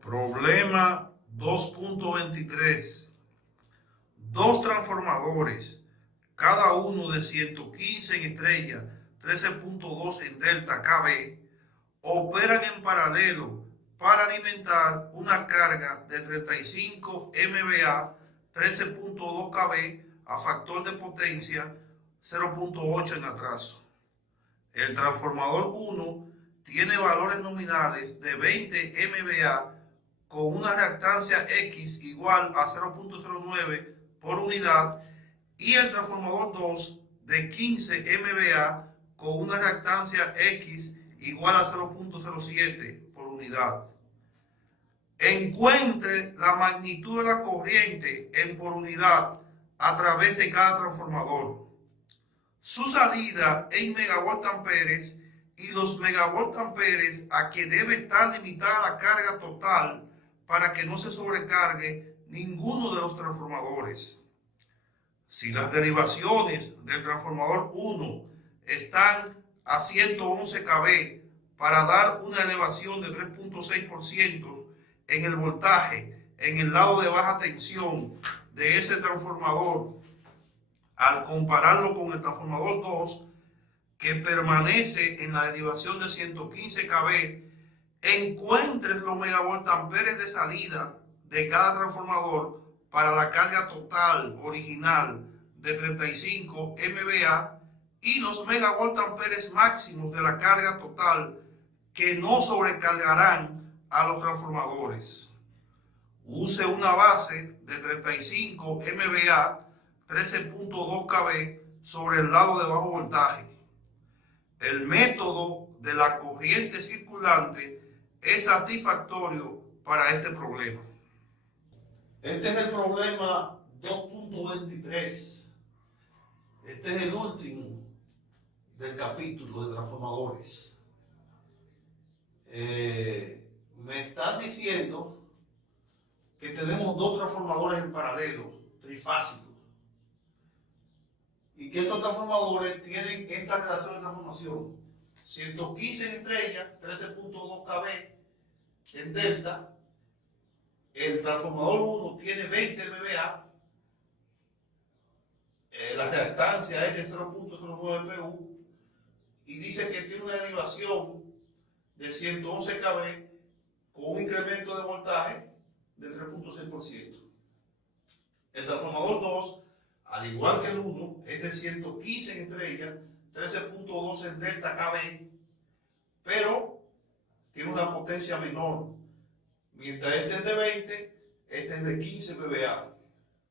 Problema 2.23. Dos transformadores, cada uno de 115 en estrella, 13.2 en delta KB, operan en paralelo para alimentar una carga de 35 MVA, 13.2 KB a factor de potencia 0.8 en atraso. El transformador 1 tiene valores nominales de 20 MVA con una reactancia X igual a 0.09 por unidad y el transformador 2 de 15 MVA con una reactancia X igual a 0.07 por unidad. Encuentre la magnitud de la corriente en por unidad a través de cada transformador, su salida en megavoltamperes y los megavoltamperes a que debe estar limitada la carga total para que no se sobrecargue ninguno de los transformadores. Si las derivaciones del transformador 1 están a 111 kV para dar una elevación de 3.6% en el voltaje en el lado de baja tensión de ese transformador, al compararlo con el transformador 2, que permanece en la derivación de 115 kV, encuentres los megavoltamperes de salida de cada transformador para la carga total original de 35 MVA y los megavoltamperes máximos de la carga total que no sobrecargarán a los transformadores. Use una base de 35 MVA, 13.2 kV sobre el lado de bajo voltaje. El método de la corriente circulante es satisfactorio para este problema. Este es el problema 2.23. Este es el último del capítulo de transformadores. Me están diciendo que tenemos dos transformadores en paralelo, trifásicos, y que esos transformadores tienen esta relación de transformación: 115 en estrella, 13.2 kV en delta. El transformador 1 tiene 20 MVA, la reactancia es de 0.09 PU y dice que tiene una derivación de 111 kV con un incremento de voltaje de 3.6%. El transformador 2, al igual que el 1, es de 115 en estrella, 13.2 en delta KB, pero tiene una potencia menor. Mientras este es de 20, este es de 15 MVA.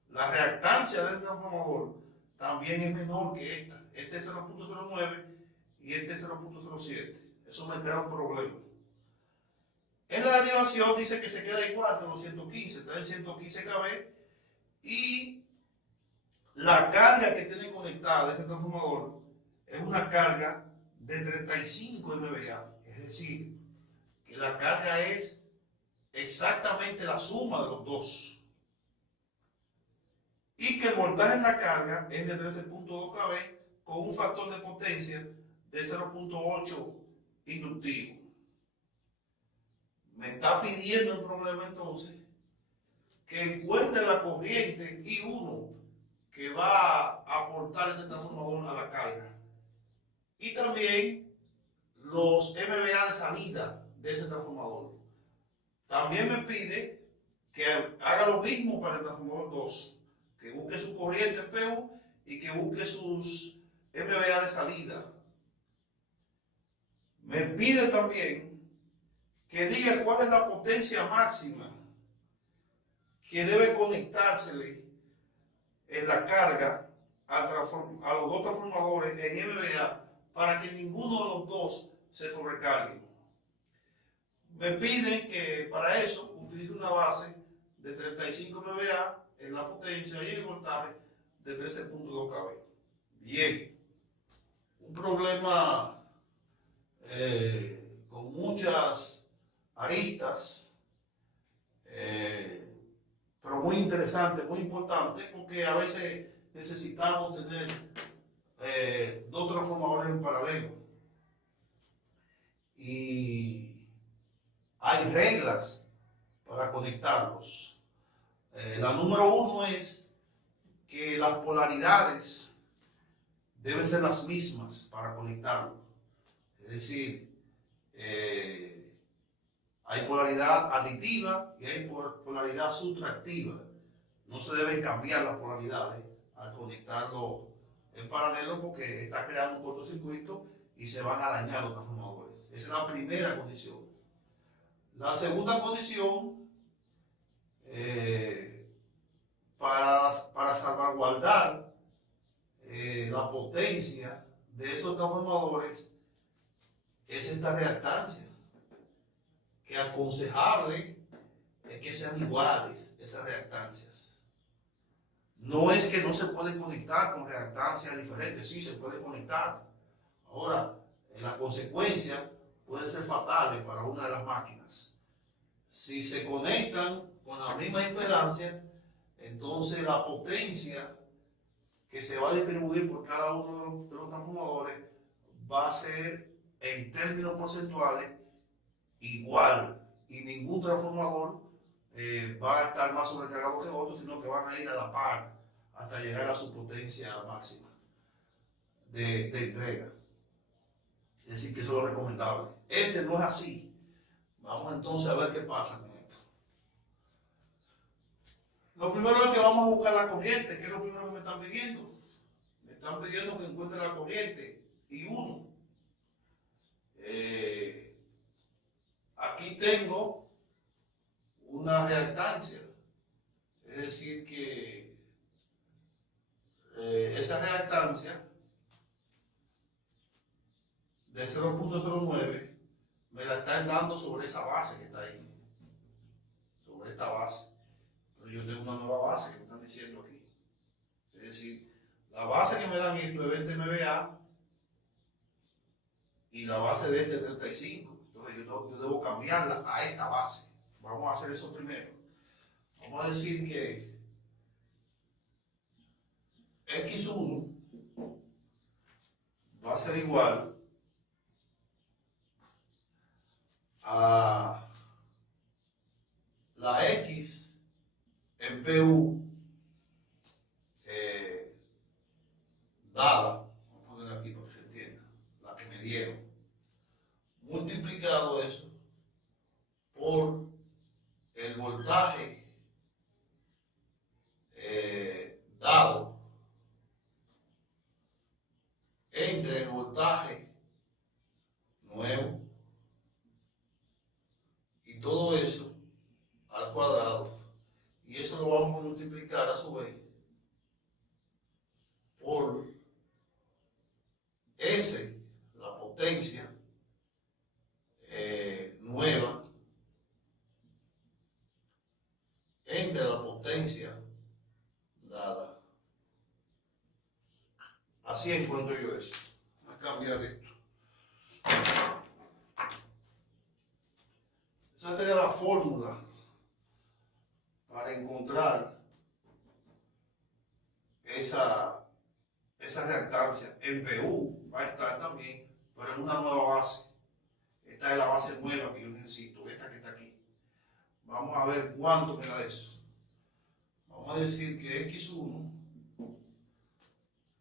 La reactancia del transformador también es menor que esta. Este es 0.09 y este es 0.07. Eso me crea un problema. En la derivación dice que se queda igual que los 115, está en 115 kV y la carga que tiene conectada este transformador es una carga de 35 MVA. Es decir, que la carga es exactamente la suma de los dos. Y que el voltaje en la carga es de 13.2 kV con un factor de potencia de 0.8 inductivo. Me está pidiendo el problema entonces que encuentre la corriente I1 que va a aportar este transformador a la carga y también los MVA de salida de ese transformador. También me pide que haga lo mismo para el transformador 2, que busque su corriente en PU y que busque sus MVA de salida. Me pide también que diga cuál es la potencia máxima que debe conectársele en la carga a los dos transformadores en MVA para que ninguno de los dos se sobrecargue. Me piden que para eso utilice una base de 35 MVA en la potencia y el voltaje de 13.2 kV. Bien, un problema con muchas aristas, pero muy interesante, muy importante, porque a veces necesitamos tener dos transformadores en paralelo. Y hay reglas para conectarlos. La número uno es que las polaridades deben ser las mismas para conectarlo. Es decir, hay polaridad aditiva y hay polaridad sustractiva. No se deben cambiar las polaridades al conectarlo en paralelo porque está creando un cortocircuito y se van a dañar los transformadores. Esa es la primera condición. La segunda condición, para salvaguardar la potencia de esos transformadores, es esta reactancia, que aconsejable es que sean iguales esas reactancias. No es que no se pueden conectar con reactancias diferentes, sí se puede conectar. Ahora, la consecuencia puede ser fatal para una de las máquinas. Si se conectan con la misma impedancia, entonces la potencia que se va a distribuir por cada uno de los transformadores va a ser en términos porcentuales igual, y ningún transformador va a estar más sobrecargado que otro, sino que van a ir a la par hasta llegar a su potencia máxima de entrega. Es decir, que eso es lo recomendable. Este no es así. Vamos entonces a ver qué pasa con esto. Lo primero es que vamos a buscar la corriente, que es lo primero que me están pidiendo. Me están pidiendo que encuentre la corriente I1. Aquí tengo una reactancia, es decir que esa reactancia de 0.09 me la están dando sobre esa base que está ahí, sobre esta base. Pero yo tengo una nueva base que me están diciendo aquí. Es decir, la base que me dan esto es 20 MVA y la base de este es 35. Entonces yo debo cambiarla a esta base. Vamos a hacer eso primero. Vamos a decir que X1 va a ser igual a la X en PU dada, vamos a poner aquí para que se entienda, la que me dieron, multiplicado eso por el voltaje dado entre el voltaje nuevo y todo eso al cuadrado, y eso lo vamos a multiplicar a su vez por S, la potencia nueva entre la potencia dada. Así encuentro yo eso. Voy a cambiar esto. Esa sería la fórmula para encontrar esa reactancia. En PU va a estar también, pero en una nueva base. Esta es la base nueva que yo necesito, esta que está aquí. Vamos a ver cuánto me da eso. Vamos a decir que X1,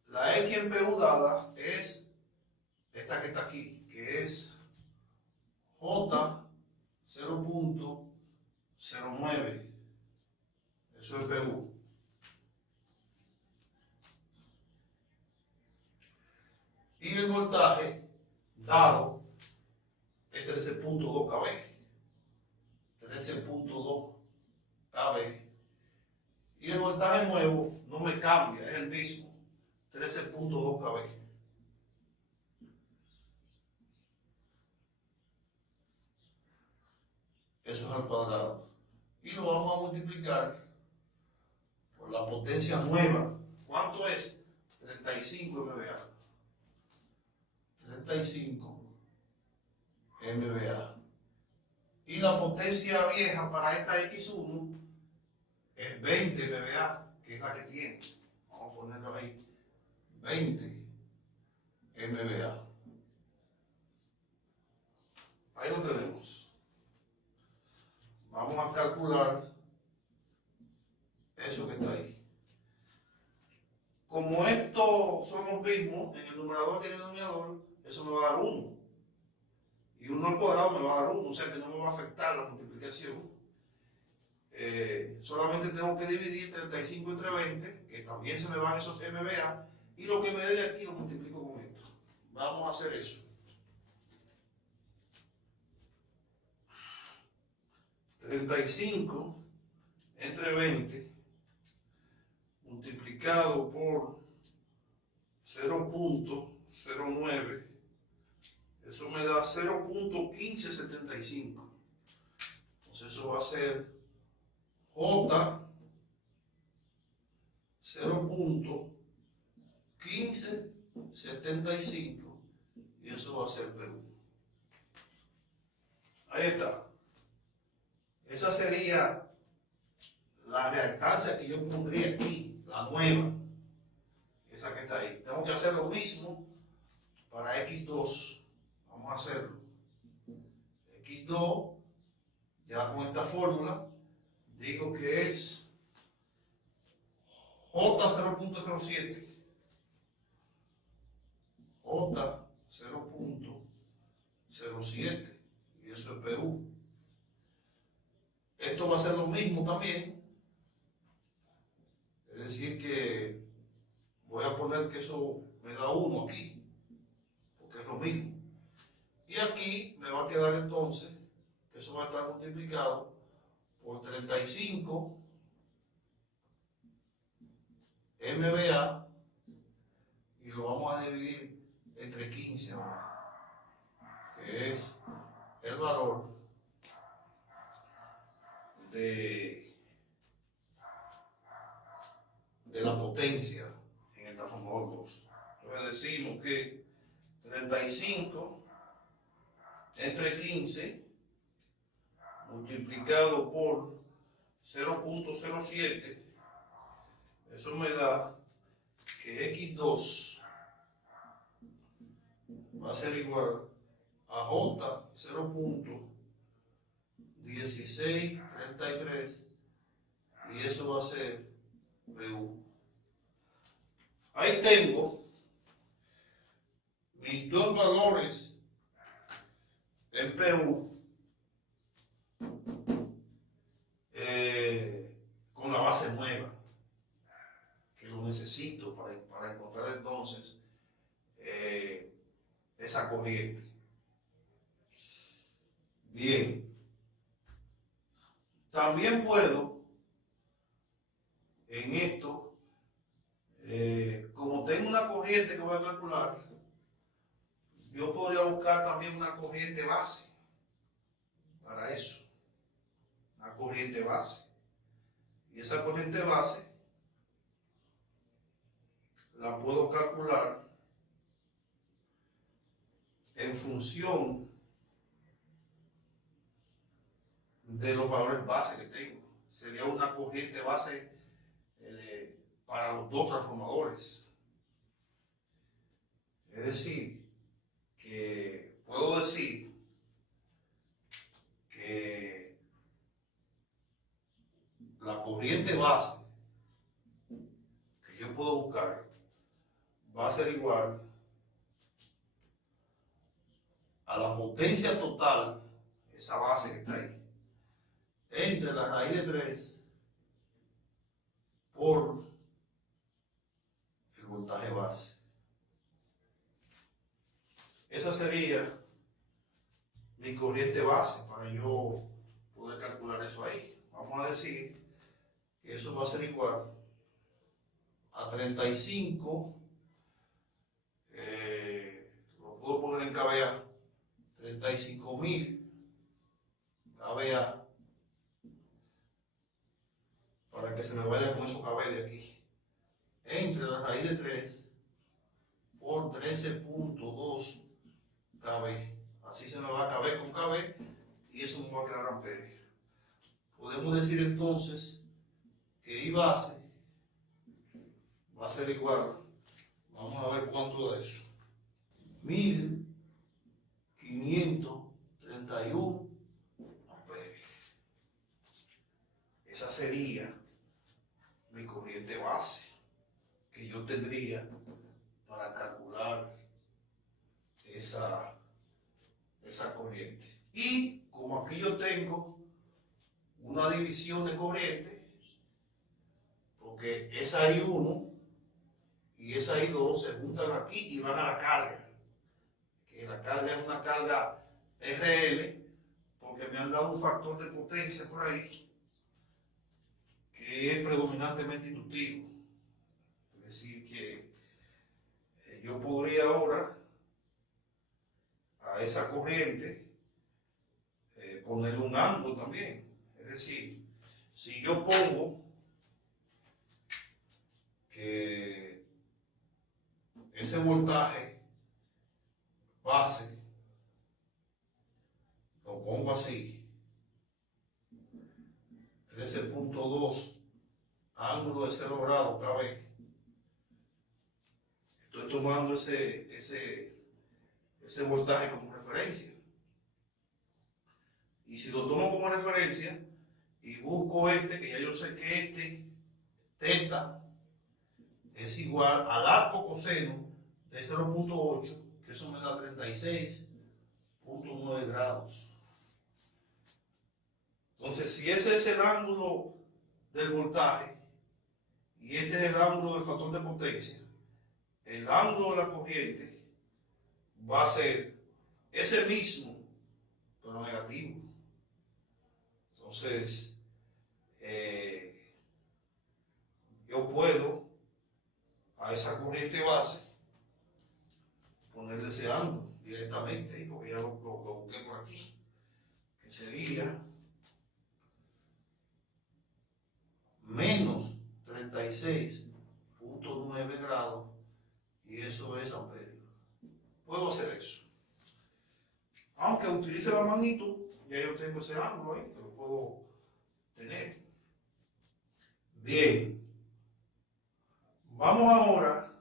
la X en PU dada es esta que está aquí, que es J 0.09. Eso es PU. Y el voltaje dado es 13.2 kV. 13.2 kV. Y el voltaje nuevo no me cambia, es el mismo. 13.2 kV. Eso es al cuadrado. Y lo vamos a multiplicar por la potencia nueva. ¿Cuánto es? 35 MVA. 35 MVA. Y la potencia vieja para esta X1 es 20 MVA, que es la que tiene. Vamos a ponerlo ahí. 20 MVA. Ahí lo tenemos. vamos a calcular eso que está ahí. Como estos son los mismos en el numerador y en el denominador, eso me va a dar 1. Y 1 al cuadrado me va a dar 1, o sea que no me va a afectar la multiplicación. Solamente tengo que dividir 35 entre 20, que también se me van esos MBA, y lo que me dé de aquí lo multiplico con esto. Vamos a hacer eso. 35 entre 20 multiplicado por 0.09, eso me da 0.1575. Entonces eso va a ser J 0.1575 y eso va a ser P1. Ahí está. Esa sería la reactancia que yo pondría aquí, la nueva, esa que está ahí. Tengo que hacer lo mismo para X2. Vamos a hacerlo. X2, ya con esta fórmula, digo que es J 0.07, J 0.07 y eso es PU. Esto va a ser lo mismo también, es decir que voy a poner que eso me da 1 aquí, porque es lo mismo. Y aquí me va a quedar entonces que eso va a estar multiplicado por 35 MBA y lo vamos a dividir entre 15 ahora, que es el valor de la potencia en el transformador 2. Entonces decimos que 35 entre 15 multiplicado por 0.07, eso me da que X2 va a ser igual a J 0.1633 y eso va a ser PU. Ahí tengo mis dos valores en PU con la base nueva, que lo necesito para encontrar entonces esa corriente. Bien, también puedo en esto, como tengo una corriente que voy a calcular, yo podría buscar también una corriente base para eso, una corriente base. Y esa corriente base la puedo calcular en función de los valores base que tengo. Sería una corriente base para los dos transformadores. Es decir, que puedo decir que la corriente base que yo puedo buscar va a ser igual a la potencia total, esa base que está ahí, entre la raíz de 3 por el voltaje base. Esa sería mi corriente base para yo poder calcular eso ahí. Vamos a decir que eso va a ser igual a 35, lo puedo poner en kVA, 35.000 kVA, para que se me vaya con esos kV de aquí, entre la raíz de 3 por 13.2 kV. Así se me va a kV con kV y eso me va a quedar amperes. Podemos decir entonces que I base va a ser igual, vamos a ver cuánto es eso, 1531 amperes. sería mi corriente base que yo tendría para calcular esa corriente. Y como aquí yo tengo una división de corriente, porque esa I1 y esa I2 se juntan aquí y van a la carga, que la carga es una carga RL, porque me han dado un factor de potencia por ahí que es predominantemente inductivo. Es decir, que yo podría ahora a esa corriente ponerle un ángulo también. Es decir, si yo pongo que ese voltaje base lo pongo así, 13.2 ángulo de 0 grados cada vez, estoy tomando ese voltaje como referencia. Y si lo tomo como referencia y busco que ya yo sé que teta es igual al arco coseno de 0.8, que eso me da 36.9 grados. Entonces, si ese es el ángulo del voltaje y este es el ángulo del factor de potencia, el ángulo de la corriente va a ser ese mismo, pero negativo. Entonces, yo puedo a esa corriente base ponerle ese ángulo directamente, porque ya lo busqué por aquí, que sería menos 36.9 grados, y eso es amperio. Puedo hacer eso. Aunque utilice la magnitud, ya yo tengo ese ángulo ahí, que lo puedo tener. Bien. Vamos ahora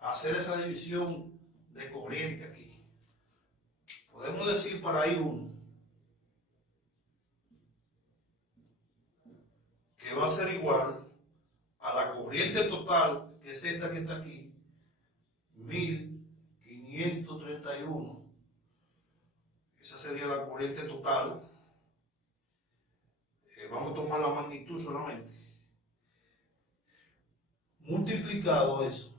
a hacer esa división de corriente aquí. Podemos decir para I1 que va a ser igual a la corriente total, que es esta que está aquí, 1531. Esa sería la corriente total. Vamos a tomar la magnitud solamente. Multiplicado eso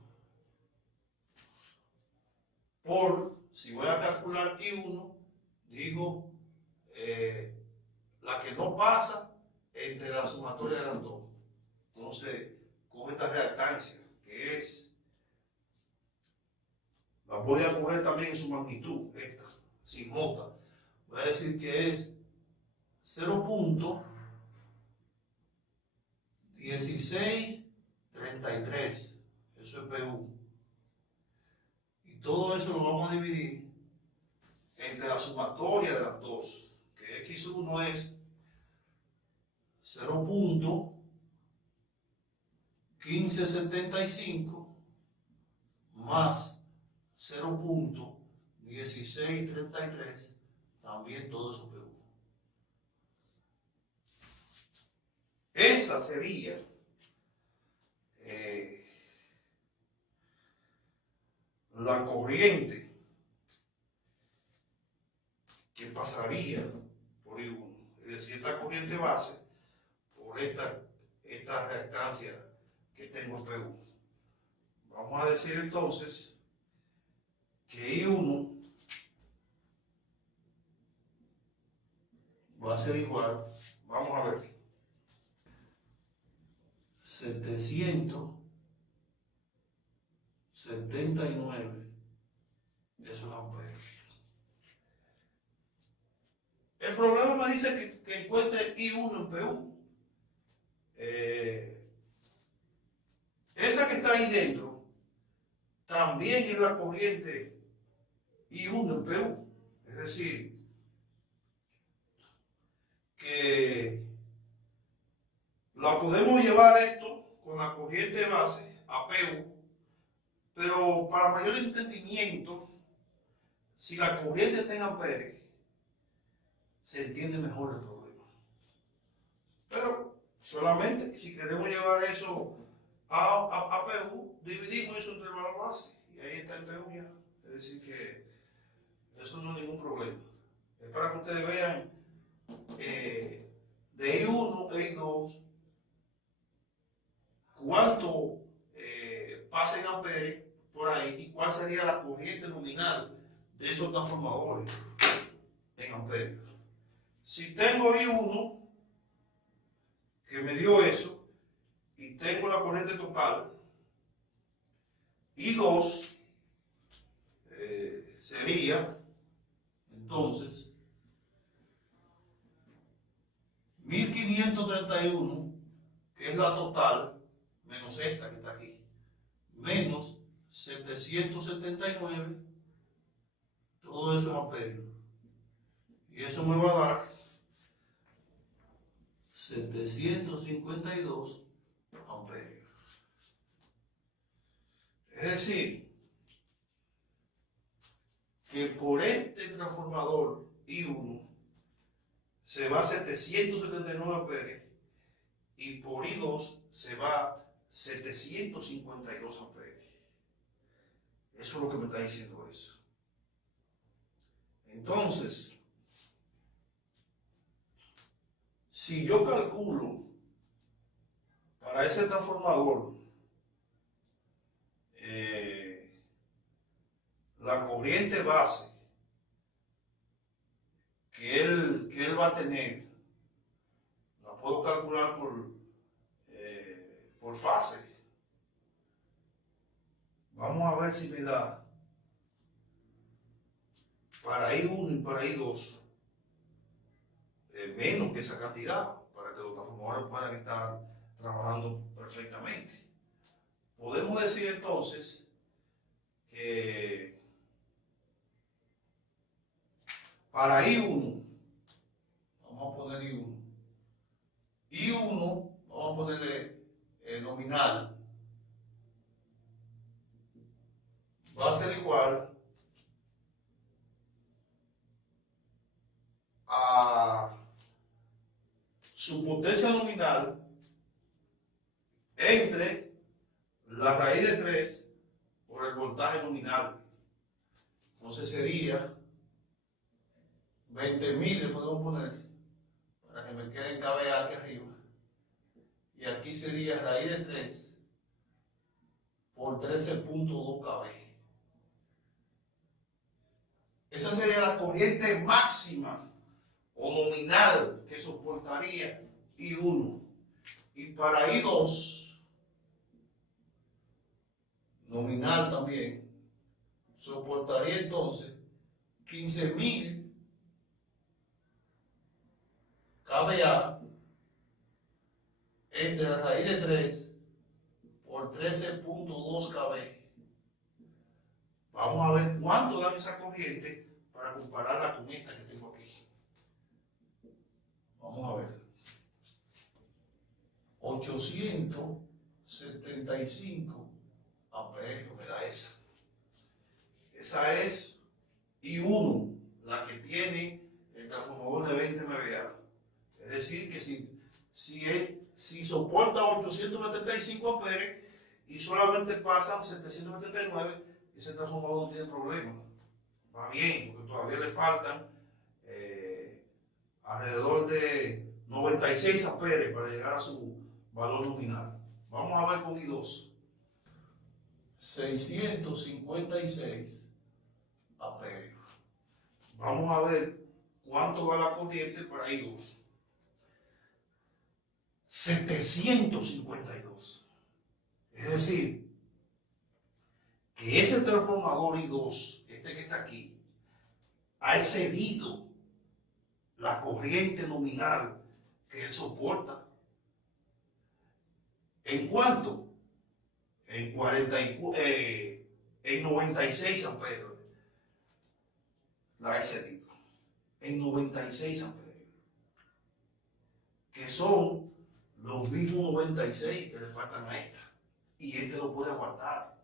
por, si voy a calcular I1, digo la que no pasa entre la sumatoria de las dos. Entonces, con esta reactancia, que es, la voy a coger también en su magnitud, esta, sin J. Voy a decir que es 0.1633. Eso es PU. Y todo eso lo vamos a dividir entre la sumatoria de las dos, que X1 es 0.1575 más 0.1633, también todo eso PU. Esa sería la corriente que pasaría por I1, es decir, esta corriente base por esta reactancia que tengo en PU. Vamos a decir entonces que I1 va a ser igual, vamos a ver, 779, eso es amperios. El problema me dice que encuentre I1 en PU. Esa que está ahí dentro también es la corriente I1 en PU. Es decir, que la podemos llevar esto con la corriente base a PU, pero para mayor entendimiento, si la corriente está en amperes, se entiende mejor el problema. Pero Solamente si queremos llevar eso a PU, dividimos eso entre el valor base y ahí está el PU ya. Es decir que eso no es ningún problema. Es para que ustedes vean de I1 e I2 cuánto pasa en amperes por ahí y cuál sería la corriente nominal de esos transformadores en amperes. Si tengo I1 que me dio eso y tengo la corriente total, I2 sería entonces 1531, que es la total, menos esta que está aquí, menos 779, todo eso es amperios. Y eso me va a dar 752 amperios. Es decir, que por este transformador I1 se va a 779 amperios y por I2 se va a 752 amperios. Eso es lo que me está diciendo eso. Entonces, si yo calculo para ese transformador la corriente base que él va a tener, la puedo calcular por fase. Vamos a ver si me da para I1 y para I2 menos que esa cantidad para que los transformadores puedan estar trabajando perfectamente. Podemos decir entonces que para I1, vamos a poner I1 vamos a ponerle nominal, va a ser igual a su potencia nominal entre la raíz de 3 por el voltaje nominal. Entonces sería 20.000, le podemos poner para que me quede en KB aquí arriba. Y aquí sería raíz de 3 por 13.2 KB. Esa sería la corriente máxima o nominal que soportaría I1. Y para I2, nominal también, soportaría entonces 15.000 kVA entre la raíz de 3 por 13.2 kV. Vamos a ver cuánto da esa corriente para compararla con esta que tengo aquí. Vamos a ver. 875 amperios me da esa. Esa es I1, la que tiene el transformador de 20 MVA. Es decir, que si soporta 875 amperios y solamente pasan 779, ese transformador no tiene problema. Va bien, porque todavía le faltan alrededor de 96 amperios para llegar a su valor nominal. Vamos a ver con I2. 656 amperios. Vamos a ver cuánto va la corriente para I2. 752. Es decir, que ese transformador I2, este que está aquí, ha excedido la corriente nominal que él soporta. ¿En cuánto? En 96 amperios. La ha excedido. En 96 amperios. Que son los mismos 96 que le faltan a esta. Y este lo puede aguantar.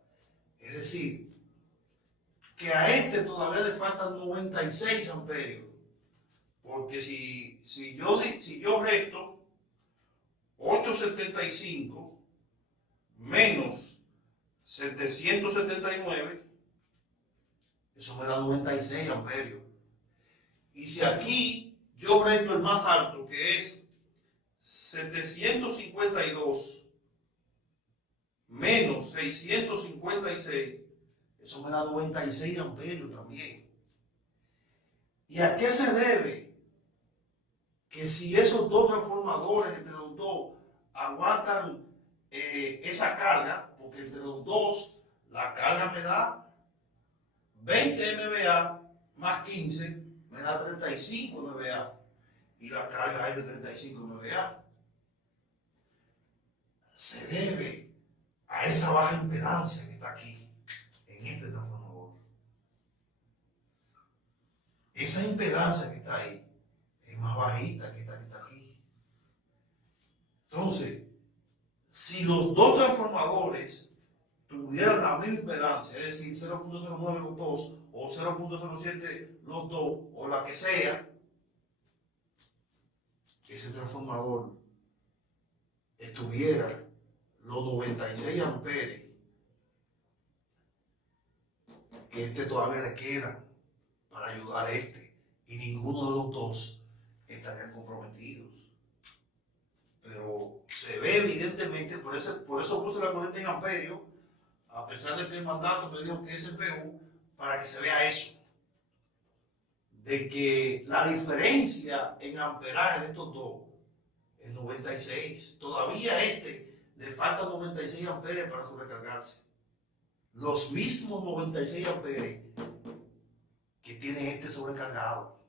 Es decir, que a este todavía le faltan 96 amperios. Porque si yo resto 875 menos 779, eso me da 96 amperios. Y si aquí yo resto el más alto, que es 752 menos 656, eso me da 96 amperios también. ¿Y a qué se debe? Que si esos dos transformadores entre los dos aguantan esa carga, porque entre los dos la carga me da 20 MVA más 15, me da 35 MVA. Y la carga es de 35 MVA. Se debe a esa baja impedancia que está aquí, en este transformador. Esa impedancia que está ahí es más bajita que esta que está aquí. Entonces, si los dos transformadores tuvieran la misma impedancia, es decir, 0.09 los dos, o 0.07 los dos, o la que sea, ese transformador estuviera los 96 amperes que este todavía le quedan para ayudar a este, y ninguno de los dos estarían comprometidos. Pero se ve evidentemente, por eso puse la corriente en amperios, a pesar de que el mandato me dijo que es CPU, para que se vea eso, de que la diferencia en amperaje de estos dos es 96. Todavía a este le faltan 96 amperes para sobrecargarse. Los mismos 96 amperes que tiene este sobrecargado.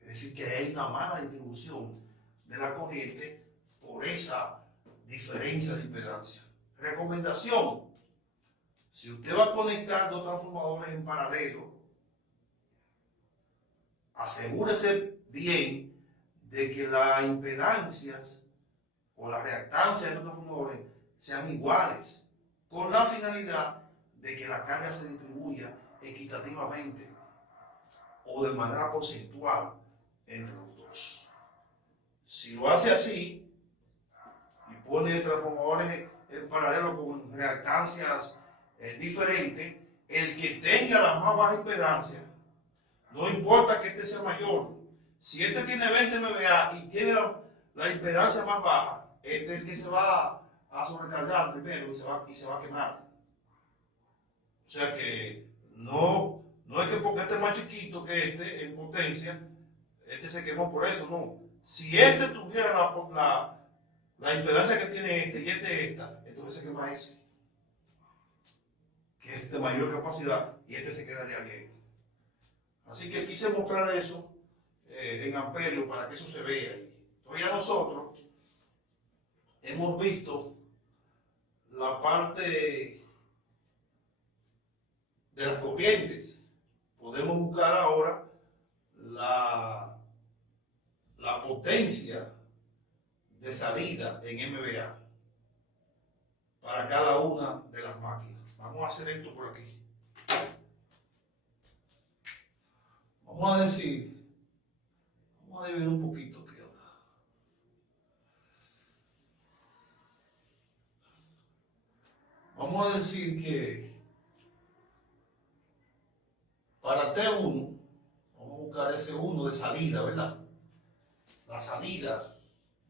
Es decir, que hay una mala distribución de la corriente por esa diferencia de impedancia. Recomendación: si usted va a conectar dos transformadores en paralelo, asegúrese bien de que las impedancias o las reactancias de esos transformadores sean iguales, con la finalidad de que la carga se distribuya equitativamente o de manera porcentual entre los dos. Si lo hace así y pone transformadores en paralelo con reactancias diferentes, el que tenga la más baja impedancia, no importa que este sea mayor, si este tiene 20 MVA y tiene la impedancia más baja, este es el que se va a sobrecargar primero y se va a quemar. O sea que no es que porque este es más chiquito que este en potencia, este se quemó por eso, no. Si este tuviera la impedancia que tiene este y este esta, entonces se quema ese, que es de mayor capacidad, y este se quedaría bien. Así que quise mostrar eso en amperios para que eso se vea ahí. Entonces ya nosotros hemos visto la parte de las corrientes. Podemos buscar ahora la potencia de salida en MVA para cada una de las máquinas. Vamos a hacer esto por aquí. Vamos a dividir un poquito aquí ahora. Vamos a decir que para T1, vamos a buscar ese 1 de salida, ¿verdad? La salida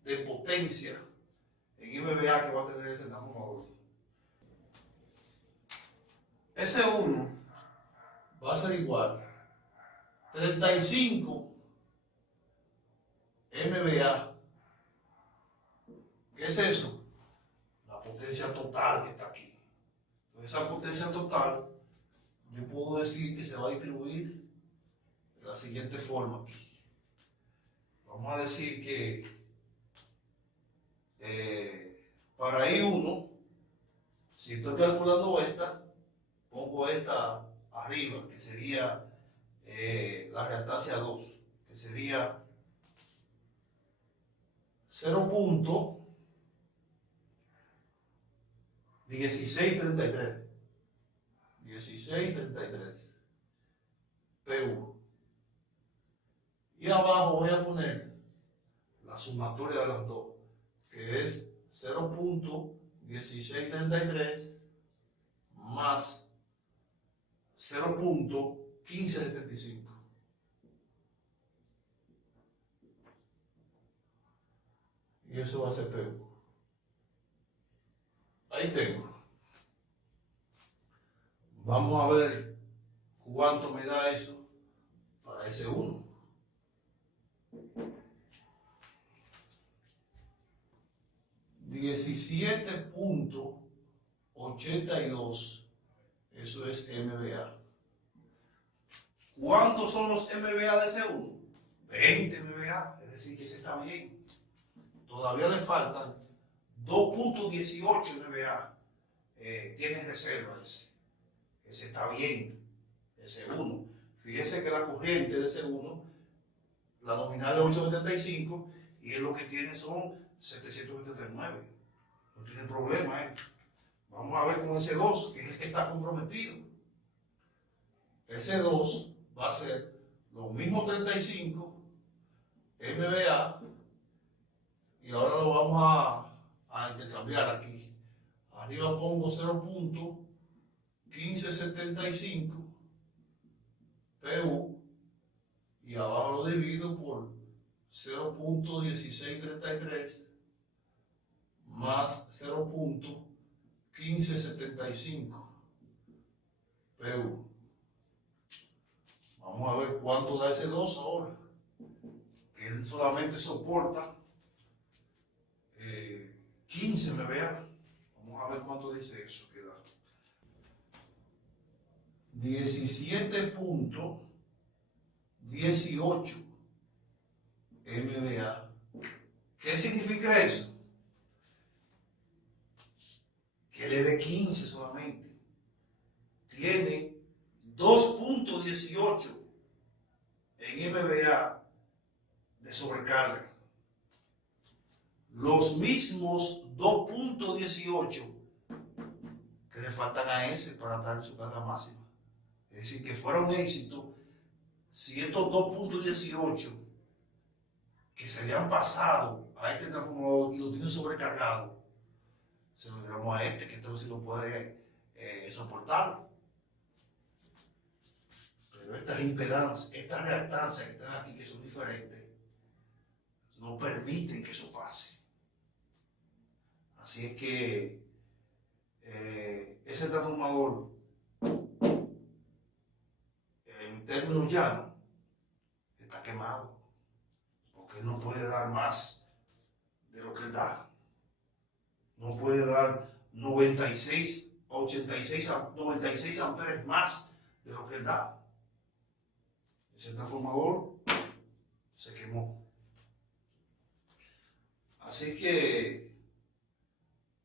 de potencia en MVA que va a tener ese transformador. Ese 1 va a ser igual 35 MVA. ¿Qué es eso? La potencia total que está aquí. Entonces, esa potencia total, yo puedo decir que se va a distribuir de la siguiente forma aquí. Vamos a decir que para I1, si estoy calculando esta, pongo esta arriba, que sería la reactancia 2, que sería 0.1633. 1633 PU. Y abajo voy a poner la sumatoria de las dos, que es 0.1633 más 0.1575. Y eso va a ser PU. Ahí tengo. Vamos a ver cuánto me da eso para ese 1. $17.82. Eso es MBA. ¿Cuántos son los MBA de ese 1? 20 MBA. Es decir, que ese está bien. Todavía le faltan 2.18 MBA. Tiene reserva ese. Ese está bien. Ese 1. Fíjense que la corriente de ese 1, la nominal es 875 y él lo que tiene son 779. No tiene problema, ¿eh? Vamos a ver con ese 2, que es el que está comprometido. Ese 2 va a ser lo mismo 35 MBA y ahora lo vamos a intercambiar aquí. Arriba pongo 0.1575 PU y abajo lo divido por 0.1633 más 0.1575 PU. Vamos a ver cuánto da ese 2 ahora, que él solamente soporta 15 MBA. Vamos a ver cuánto dice eso que da. 17.18 MBA. ¿Qué significa eso? Que le dé 15 solamente. Tiene 2.18 en MBA de sobrecarga. Los mismos 2.18 que le faltan a ese para dar su carga máxima. Es decir, que fuera un éxito si estos 2.18 que se le han pasado a este transformador y lo tienen sobrecargado, se lo diéramos a este, que entonces lo puede soportar. Pero estas impedancias, estas reactancias que están aquí, que son diferentes, no permiten que eso pase. Así es que ese transformador, en términos llanos, está quemado, porque él no puede dar más de lo que él da. No puede dar 96 amperes más de lo que él da. Ese transformador se quemó. Así que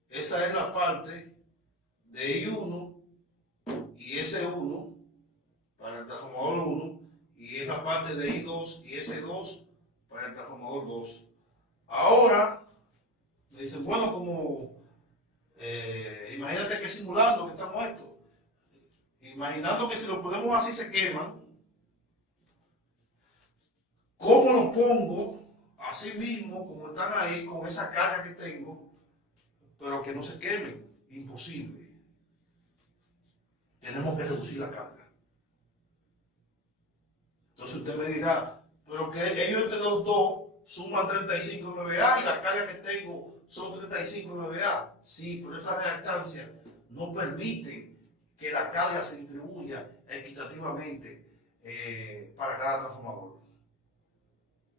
esa es la parte de I1 y S1 para el transformador 1, y es la parte de I2 y S2 para el transformador 2. Ahora me dicen, bueno, como imagínate que simulando que estamos esto, imaginando que si lo ponemos así se queman, ¿cómo lo pongo así mismo como están ahí con esa carga que tengo, pero que no se quemen? Imposible. Tenemos que reducir la carga. Entonces usted me dirá, pero que ellos entre los dos suman 35 MVA y la carga que tengo son 35 MVA. Sí, pero esa reactancia no permite que la carga se distribuya equitativamente para cada transformador.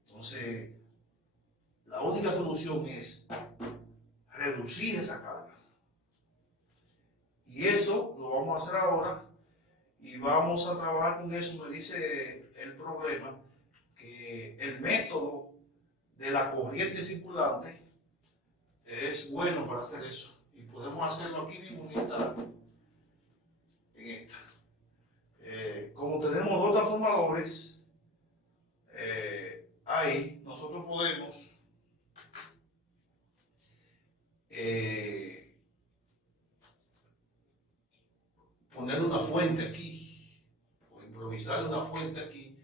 Entonces, la única solución es reducir esa carga. Y eso lo vamos a hacer ahora y vamos a trabajar con eso. Me dice el problema que el método de la corriente circulante es bueno para hacer eso. Y podemos hacerlo aquí mismo en esta. Como tenemos dos transformadores, ahí nosotros podemos poner una fuente aquí, o improvisar una fuente aquí,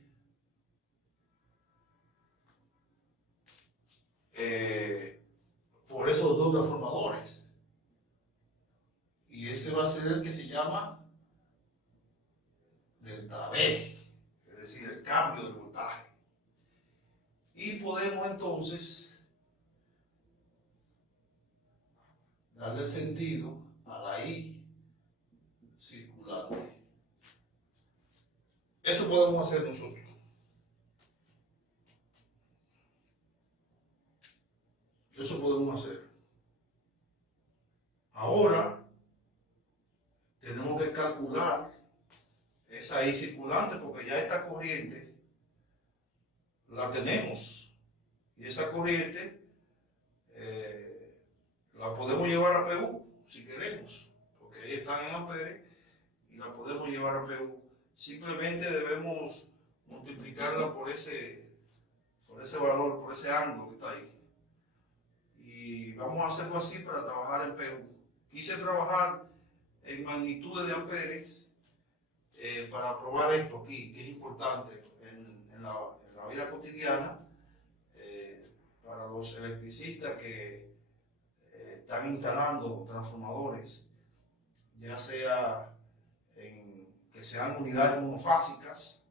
por esos dos transformadores. Y ese va a ser el que se llama delta B, es decir, el cambio de voltaje. Y podemos entonces darle sentido a la I circulante. Eso podemos hacer nosotros. Eso podemos hacer. Ahora tenemos que calcular esa I circulante porque ya esta corriente la tenemos y esa corriente la podemos llevar a PU si queremos, porque ahí están en amperes y la podemos llevar a PU. Simplemente debemos multiplicarla por ese valor, por ese ángulo que está ahí. Y vamos a hacerlo así para trabajar en PU. Quise trabajar en magnitudes de amperes para probar esto aquí, que es importante en la vida cotidiana para los electricistas que están instalando transformadores, ya sea que sean unidades monofásicas,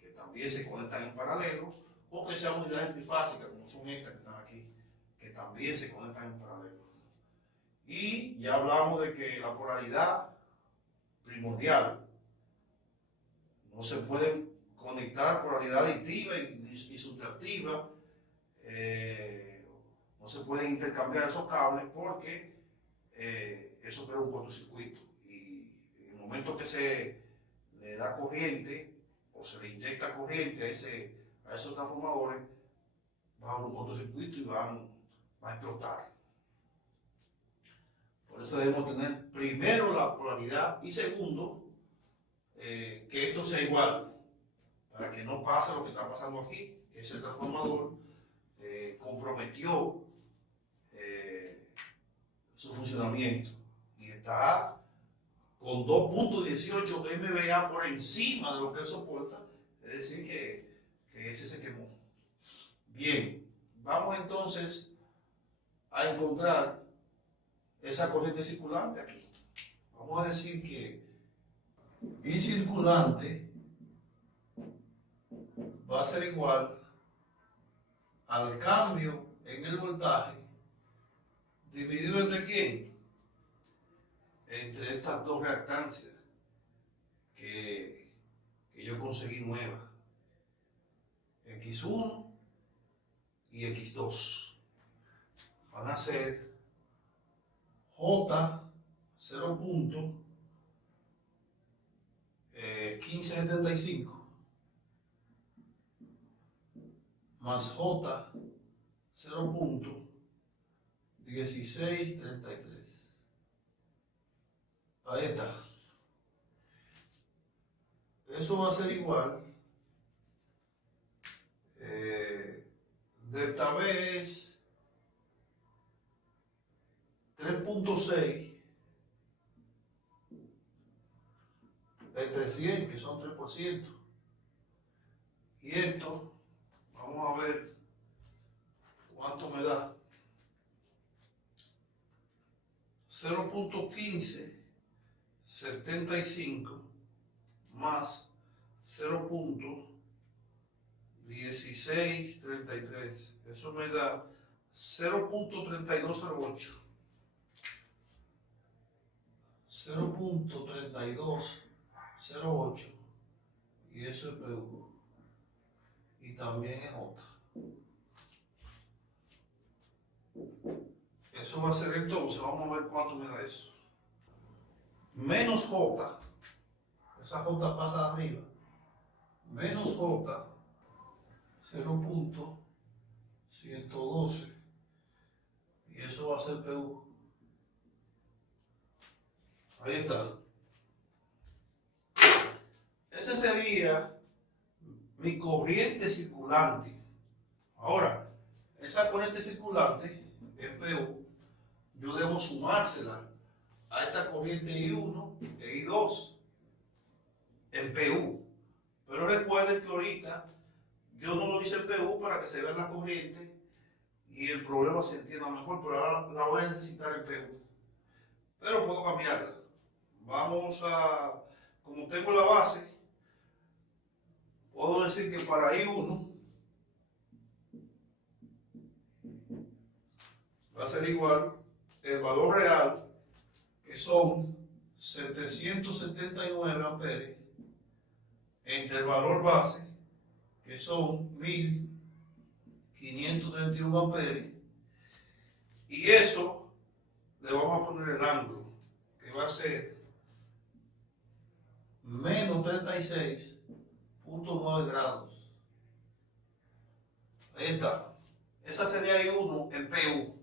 que también se conectan en paralelo, o que sean unidades trifásicas, como son estas que están aquí, que también se conectan en paralelo. Y ya hablamos de que la polaridad primordial no se pueden conectar polaridad adictiva y subtractiva, no se pueden intercambiar esos cables porque eso crea un cortocircuito. Y en el momento que se le da corriente o se le inyecta corriente a esos transformadores, va a haber un cortocircuito y va a explotar. Por eso debemos tener primero la polaridad y segundo, que esto sea igual, para que no pase lo que está pasando aquí, que ese transformador comprometió su funcionamiento y está con 2.18 MVA por encima de lo que él soporta, es decir que ese se quemó. Bien, vamos entonces a encontrar esa corriente circulante aquí. Vamos a decir que I circulante va a ser igual al cambio en el voltaje dividido entre ¿quién? Entre estas dos reactancias que yo conseguí nuevas, X1 y X2. Van a ser J 0.1575 más J 0.1633. Ahí está. Eso va a ser igual. Delta B es 3.6 entre 100, que son 3%. Y esto, vamos a ver cuánto me da. 0.1575 más 0.1633. Eso me da 0.3208. 0.3208. Y eso es PU. Y también es J. Eso va a ser entonces, vamos a ver cuánto me da eso. Menos J, esa J pasa de arriba, menos J, 0.112, y eso va a ser PU. Ahí está. Esa sería mi corriente circulante. Ahora, esa corriente circulante en PU, yo debo sumársela a esta corriente I1 e I2 en PU. Pero recuerden que ahorita yo no lo hice en PU para que se vea la corriente y el problema se entienda mejor, pero ahora la voy a necesitar en PU. Pero puedo cambiarla. Vamos a, como tengo la base, puedo decir que para I1 va a ser igual el valor real, que son 779 amperes, entre el valor base, que son 1531 amperes, y eso le vamos a poner el ángulo, que va a ser menos 36.9 grados. Ahí está. Esa sería I1 en PU.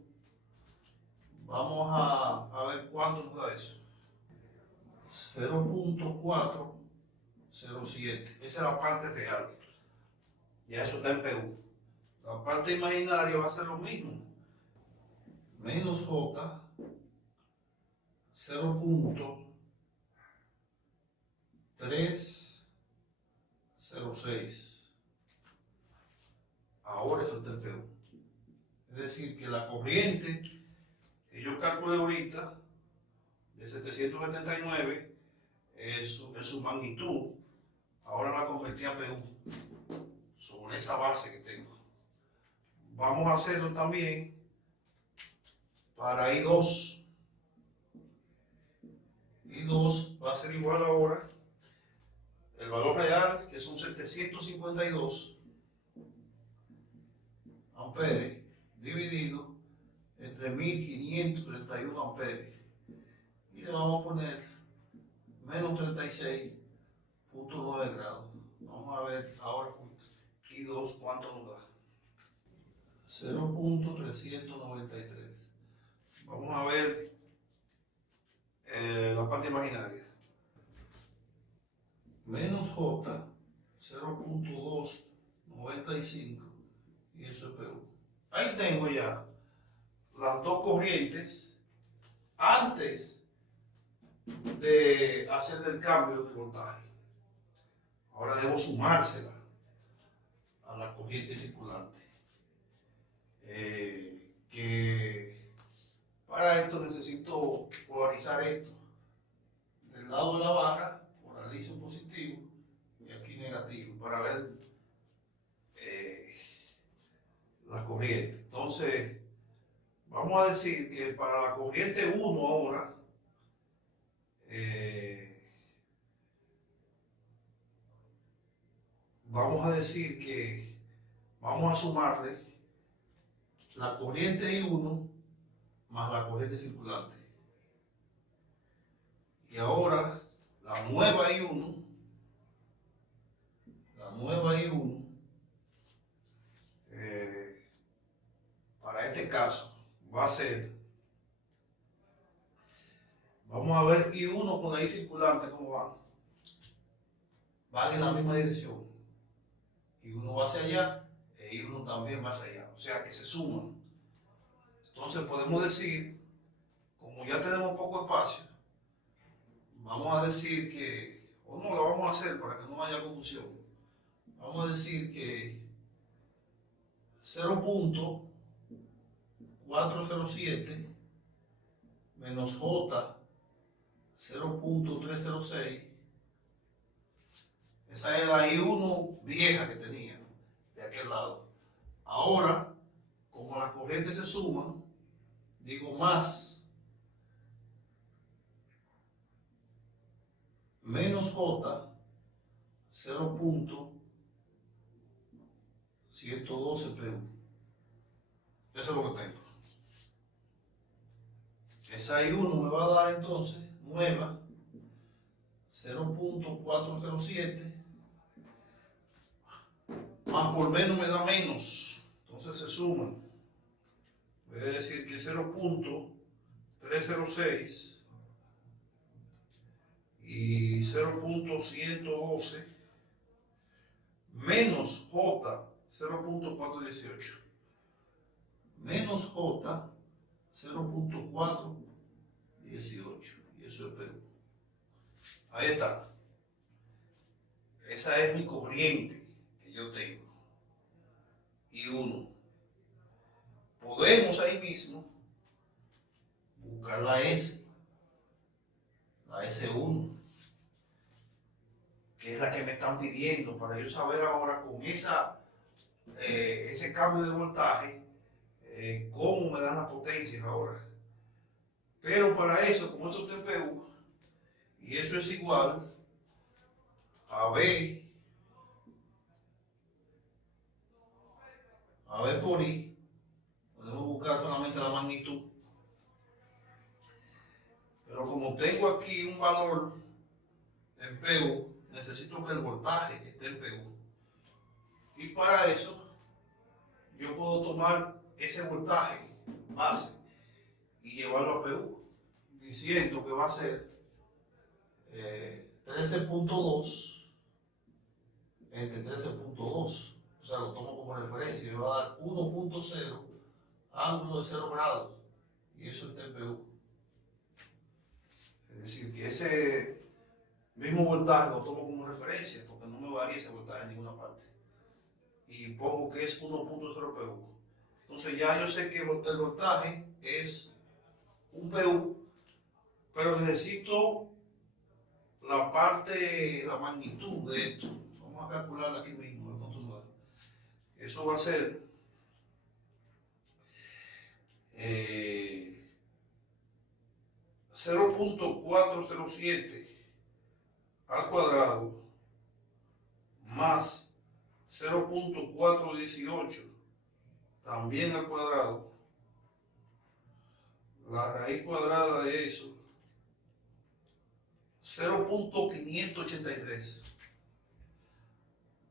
Vamos a ver cuánto nos da eso. 0.407. Esa es la parte real. Ya eso está en PU. La parte imaginaria va a ser lo mismo. Menos J, 0.306. Ahora eso está en PU. Es decir, que la corriente que yo calculé ahorita de 779 en su magnitud, ahora la convertí a PU sobre esa base que tengo. Vamos a hacerlo también para I2. I2 va a ser igual ahora el valor real, que son 752 amperes, dividido entre 1531 amperes. Y le vamos a poner menos 36.9 grados. Vamos a ver ahora I2 cuánto nos da. 0.393. Vamos a ver la parte imaginaria. Menos J, 0.295, y eso es PU. Ahí tengo ya las dos corrientes antes de hacer el cambio de voltaje. Ahora debo sumársela a la corriente circulante. Que para esto necesito polarizar esto. Del lado de la barra, polarizo positivo y aquí negativo para ver la corriente. Entonces, vamos a decir que para la corriente 1 ahora, vamos a decir que vamos a sumarle la corriente I1 más la corriente circulante. Y ahora la nueva I1 para este caso va a ser, vamos a ver I1 con la I circulante cómo van. Van en la misma dirección. I1 va hacia allá e I1 también va hacia allá. O sea que se suman. Entonces podemos decir, como ya tenemos poco espacio, vamos a decir que, o no lo vamos a hacer para que no haya confusión. Vamos a decir que 0.407 menos J 0.306. Esa es la I1 vieja que tenía de aquel lado. Ahora, como las corrientes se suman, digo más menos J 0.112 PU. Eso es lo que tengo. Esa I1 me va a dar entonces nueva 0.407 más por menos me da menos. Entonces se suman. Voy a decir que 0.306 y 0.112 menos J 0.418 menos J 0.418, y eso es PU. Ahí está. Esa es mi corriente que yo tengo. I1. podemos ahí mismo buscar la S1, que es la que me están pidiendo para yo saber ahora con ese cambio de voltaje, cómo me dan las potencias ahora. Pero para eso, como esto es TPU, y eso es igual a B por I, podemos buscar solamente la magnitud. Pero como tengo aquí un valor en PU, necesito que el voltaje esté en PU. Y para eso, yo puedo tomar ese voltaje base y llevarlo a PU, diciendo que va a ser 13.2 entre 13.2. O sea, lo tomo como referencia y me va a dar 1.0 ángulo de 0 grados. Y eso está en PU. Es decir, que ese mismo voltaje lo tomo como referencia porque no me varía ese voltaje en ninguna parte. Y pongo que es 1.0 PU. Entonces ya yo sé que el voltaje es un PU, pero necesito la magnitud de esto. Vamos a calcularla aquí mismo. Eso va a ser 0.407 al cuadrado más 0.418 también al cuadrado. La raíz cuadrada de eso, 0.583.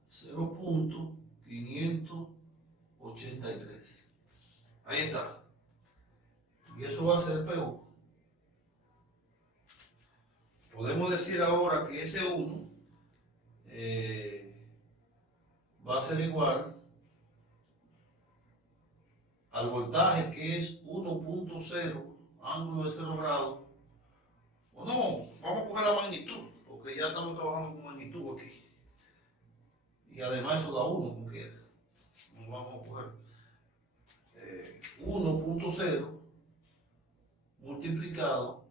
0.583. Ahí está. Y eso va a ser PU. Podemos decir ahora que ese 1 va a ser igual al voltaje, que es 1.0 ángulo de 0 grados. O no, vamos a coger la magnitud, porque ya estamos trabajando con magnitud aquí. Y además eso da 1 como quiera. Vamos a coger 1.0 multiplicado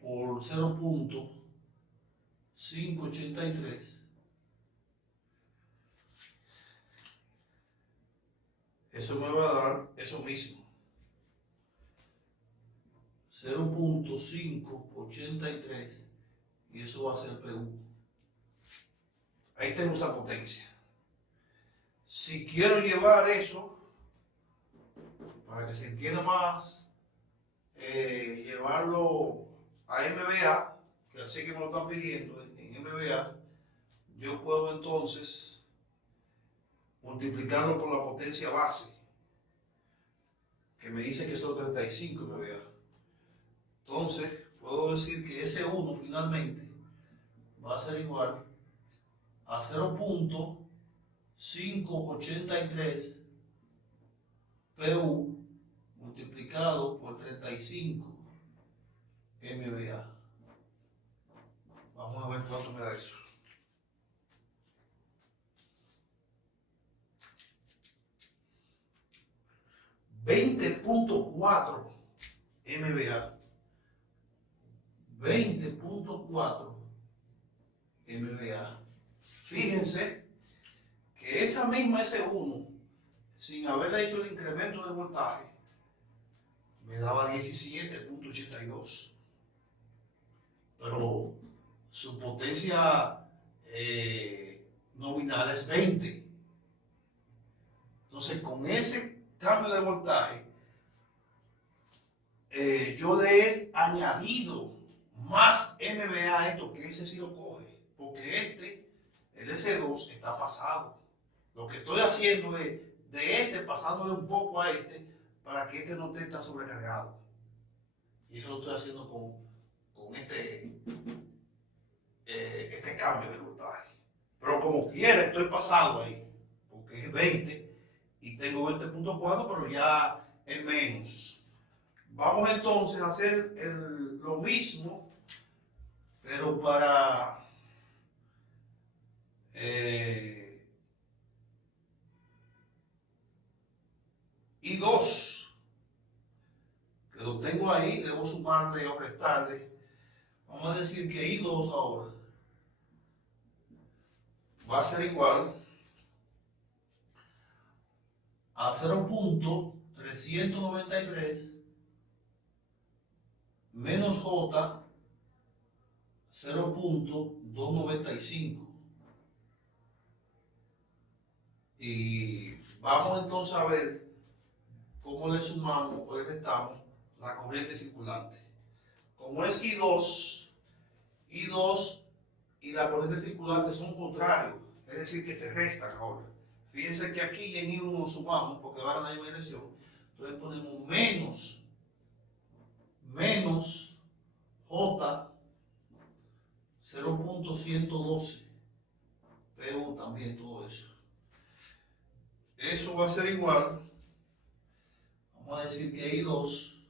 por 0.583. Eso me va a dar eso mismo. 0.583 y eso va a ser PU. Ahí tengo esa potencia. Si quiero llevar eso, para que se entienda más, llevarlo a MVA, que así que me lo están pidiendo en MVA, yo puedo entonces multiplicarlo por la potencia base, que me dice que son 35 MVA. Entonces, puedo decir que ese 1 finalmente va a ser igual a 0.583 PU multiplicado por 35 MVA. Vamos a ver cuánto me da eso. $20.4 MVA. 20.4 MVA. Fíjense que esa misma S1, sin haberle hecho el incremento de voltaje, me daba 17.82. Pero su potencia nominal es 20. Entonces, con ese cambio de voltaje, yo le he añadido más MVA a esto, que ese sí lo coge, porque el S2 está pasado. Lo que estoy haciendo es de pasándole un poco a para que no esté tan sobrecargado. Y eso lo estoy haciendo con este cambio de voltaje. Pero como quiera, estoy pasado ahí, porque es 20 y tengo 20.4, pero ya es menos. Vamos entonces a hacer lo mismo, pero para I2. debo sumarle o restarle. Vamos a decir que I2 ahora va a ser igual a 0.393 menos J 0.295. Y vamos entonces a ver cómo le sumamos o le restamos la corriente circulante. Como es I2 y la corriente circulante son contrarios, es decir, que se restan ahora. Fíjense que aquí en I1 lo sumamos porque van a la misma dirección. Entonces ponemos menos J 0.112 PU también todo eso. Eso va a ser igual, vamos a decir que I2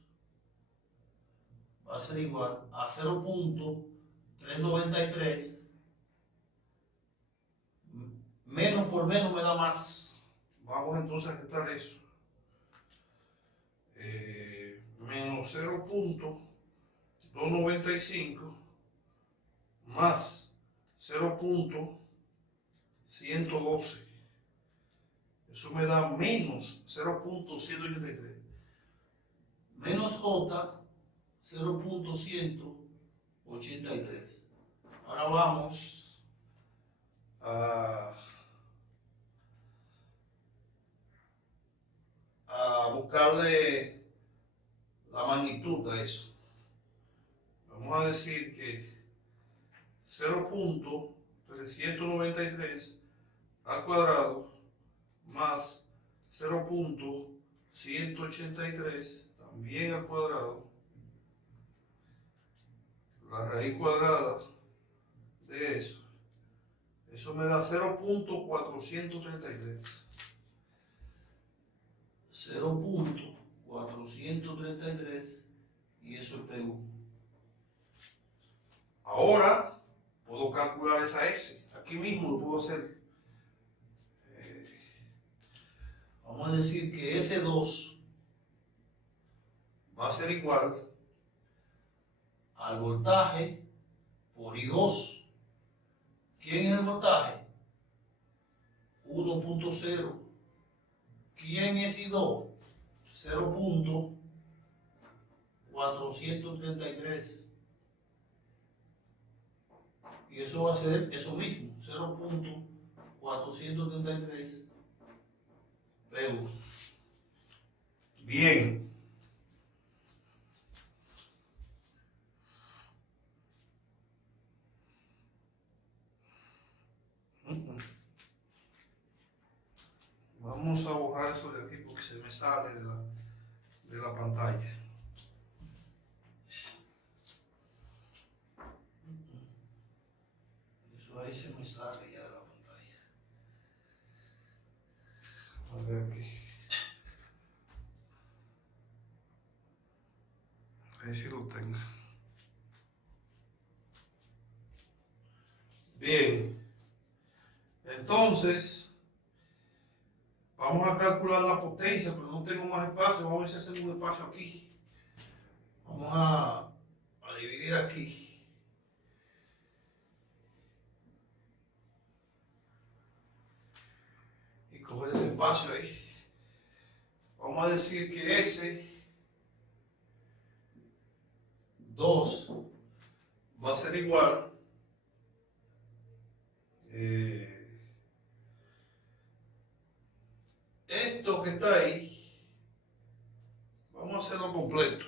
va a ser igual a 0.393 menos por menos me da más. Vamos entonces a restar eso. Menos 0.295 más 0.112. Eso me da menos 0.183. Menos J 0.183. Ahora vamos a buscarle la magnitud a eso. Vamos a decir que 0.393 al cuadrado más 0.183 también al cuadrado, la raíz cuadrada de eso me da 0.433. 0.433 y eso es PU. Ahora puedo calcular esa S. Aquí mismo lo puedo hacer. Vamos a decir que S2 va a ser igual al voltaje por I2. ¿Quién es el voltaje? 1.0. ¿Quién es I2? 0.433. Y eso va a ser eso mismo, 0.433 PU. Bien. Vamos a borrar eso de aquí porque se me sale de la pantalla. Eso ahí se me sale ya de la pantalla. A ver aquí. Ahí sí lo tengo. Bien. Entonces, vamos a calcular la potencia, pero no tengo más espacio. Vamos a ver si hacemos un espacio aquí. Vamos a dividir aquí. Y coger ese espacio ahí. Vamos a decir que ese 2 va a ser igual esto que está ahí, vamos a hacerlo completo.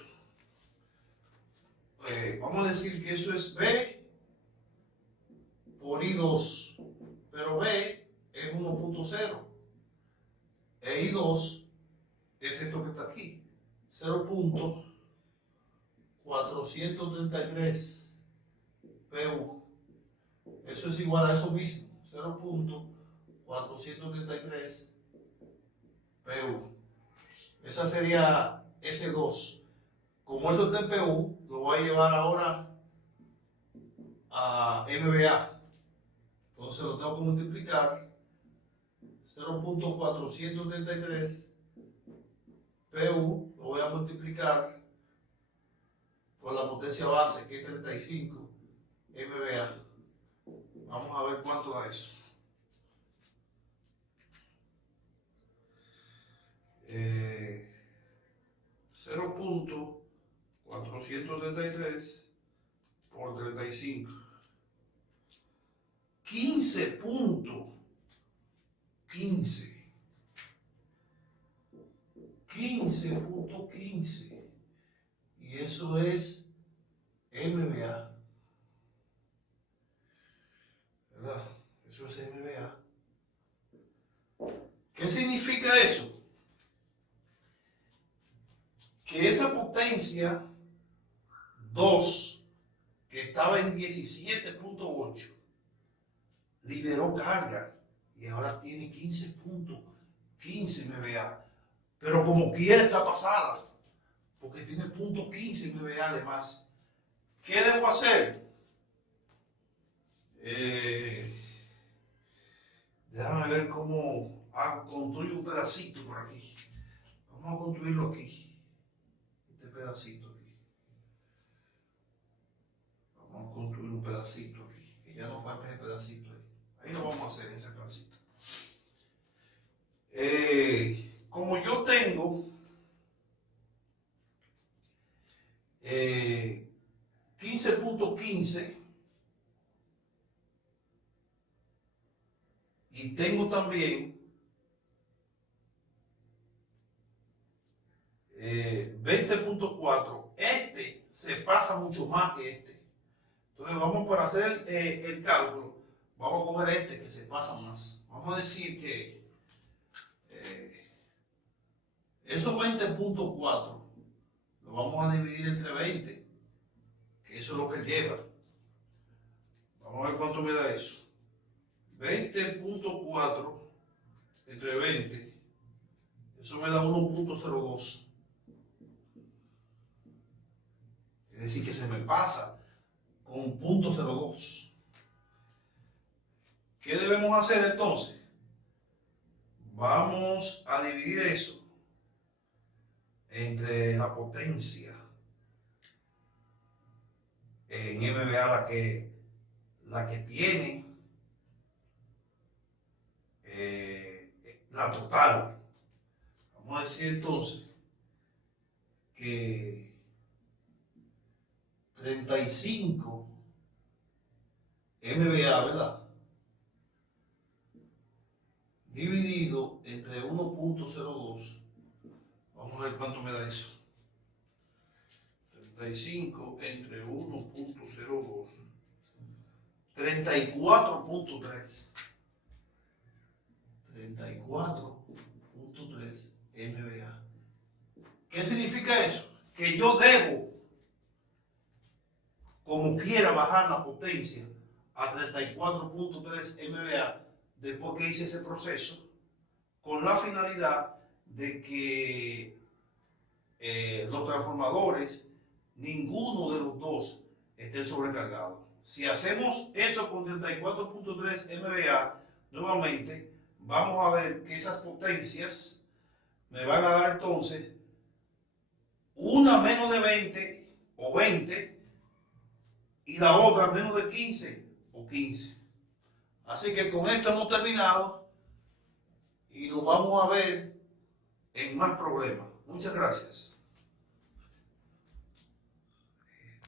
Vamos a decir que eso es B por I2, pero B es 1.0 e I2 es esto que está aquí, 0.433 PU. Eso es igual a eso mismo, 0.433 PU. Esa sería S2. Como eso es de PU, lo voy a llevar ahora a MVA. Entonces lo tengo que multiplicar 0.433 PU, lo voy a multiplicar con la potencia base, que es 35 MVA. Vamos a ver cuánto da eso. 0.433 por 35. 15.15. 15.15. Y eso es MVA. ¿Verdad? Eso es MVA. ¿Qué significa eso? Que esa potencia 2, que estaba en 17.8, liberó carga y ahora tiene 15.15 MVA. Pero como quiera está pasada, porque tiene 0.15 MVA de más. ¿Qué debo hacer? Déjame ver cómo construyo un pedacito por aquí. Vamos a construirlo aquí. Este pedacito aquí. Vamos a construir un pedacito aquí. Que ya no falta ese pedacito ahí. Ahí lo vamos a hacer en ese pedacito. Como yo tengo 15.15 y tengo también 20.4, este se pasa mucho más que este. Entonces vamos para hacer el cálculo, vamos a coger este que se pasa más. Vamos a decir que esos 20.4 lo vamos a dividir entre 20, que eso es lo que lleva. Vamos a ver cuánto me da eso. 20.4 entre 20, eso me da 1.02. Es decir, que se me pasa con 0.02. ¿Qué debemos hacer entonces? Vamos a dividir eso entre la potencia en MVA, la que tiene la total. Vamos a decir entonces que 35 MVA, ¿verdad? Dividido entre 1.02. Vamos a ver cuánto me da eso. 35 entre 1.02. 34.3. 34.3 MVA. ¿Qué significa eso? Que yo debo, como quiera, bajar la potencia a 34.3 MVA después que hice ese proceso, con la finalidad de que los transformadores, ninguno de los dos estén sobrecargados. Si hacemos eso con 34.3 MVA, nuevamente vamos a ver que esas potencias me van a dar entonces una menos de 20 o 20 y la otra menos de 15 o 15. Así que con esto hemos terminado y nos vamos a ver en más problemas. Muchas gracias.